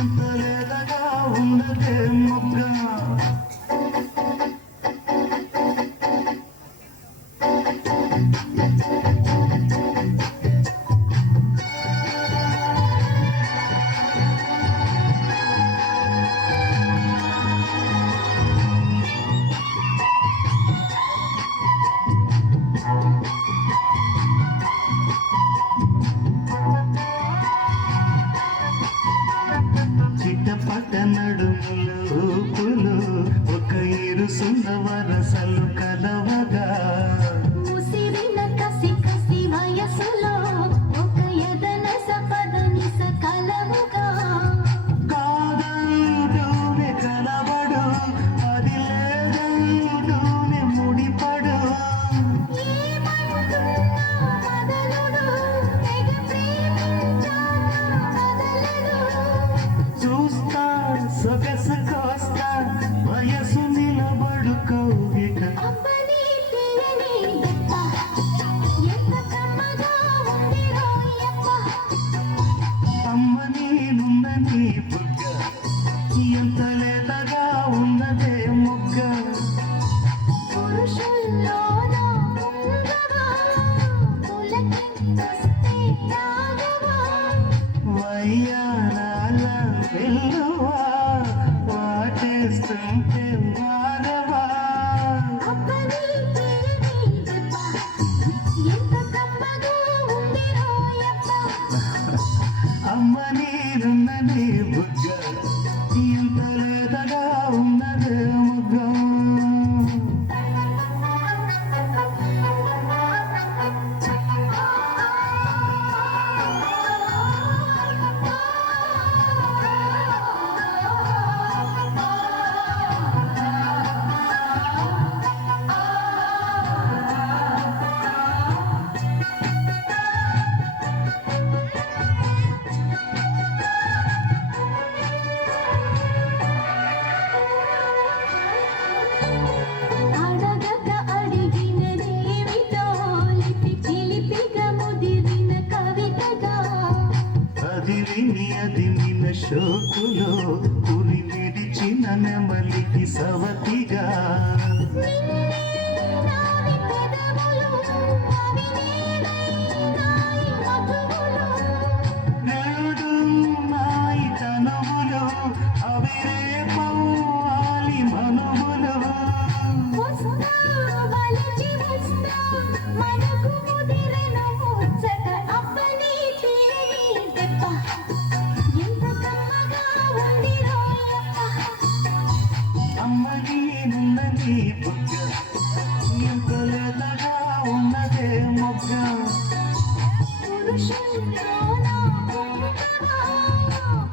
ఎంత లేదగా ఉన్నదే మొగ్గ చిట్టపట నడుములు పూలు ఒక ఇరుసున్న వరసలు కలవగా ముసిరిన కసి కసి వయసులో ఒక యదన సపదనిస కలవుగా కాదంటూనే కలవడు అది లేదంటూనే ముడిపడు ఏమంటున్నా వదలుడు తెగ ప్రేమించాక వదలడు చూస్తా సొగసు కోస్తా వయసు నిలబడు కౌగిట అబ్బని తీయని దెబ్బ ఎంత కమ్మగా ఉంది రోయప్ప అమ్మ నేనున్నని బుగ్గ ఎంత లేతగా ఉన్నదే మొగ్గ పురుషుల్లోన ఉండవా పులకింతొస్తే రాగవా వయ్యారాల వెల్లువా వాటేస్తుంటే మారవా అబ్బని తీయని దెబ్బ ఎంత కమ్మగా ఉంది రోయప్ప అమ్మ నేనున్నని బుగ్గ ఎంత లేతగా ఉన్నదే మొగ్గ అడగక అడిగినదేమిటో లిపి చిలిపిగా ముదిరిన కవితగా అది వినిన శోకులో ఉరి విడిచిన నెమలికి సవతిగా నావి పెదవులు అవి నేనైనాయి మధువులు నేడు నాయి తనువులు అవి రేపవ్వాలి మనువులు వస్తా వలచి వస్తా మనకు ముదిరిన ముచ్చట అబ్బని తీయని దెబ్బ ఎంత కమ్మగా ఉంది రోయప్ప అమ్మ నేనున్నది బుగ్గ ఎంత లేతగా ఉన్నదే మొగ్గ పురుషుల్లోన ఉండవా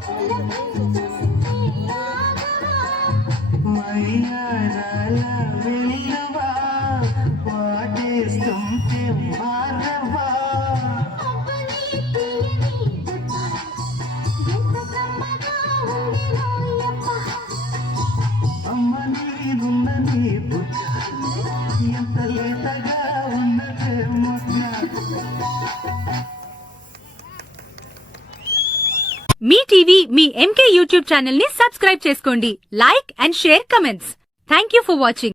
పులకింతొస్తే రాగవా వయ్యారాల వెల్లువా వాటేస్తుంటే మారవా అబ్బని తీయని దెబ్బ ఎంత కమ్మగా ఉంది రోయప్ప అమ్మ నేనున్నది బుగ్గ ఎంత లేతగా ఉన్నదే మొగ్గ మీ టీవీ మీ ఎంకే యూట్యూబ్ ఛానల్ ని సబ్స్క్రైబ్ చేసుకోండి. Like and share comments. Thank you for watching.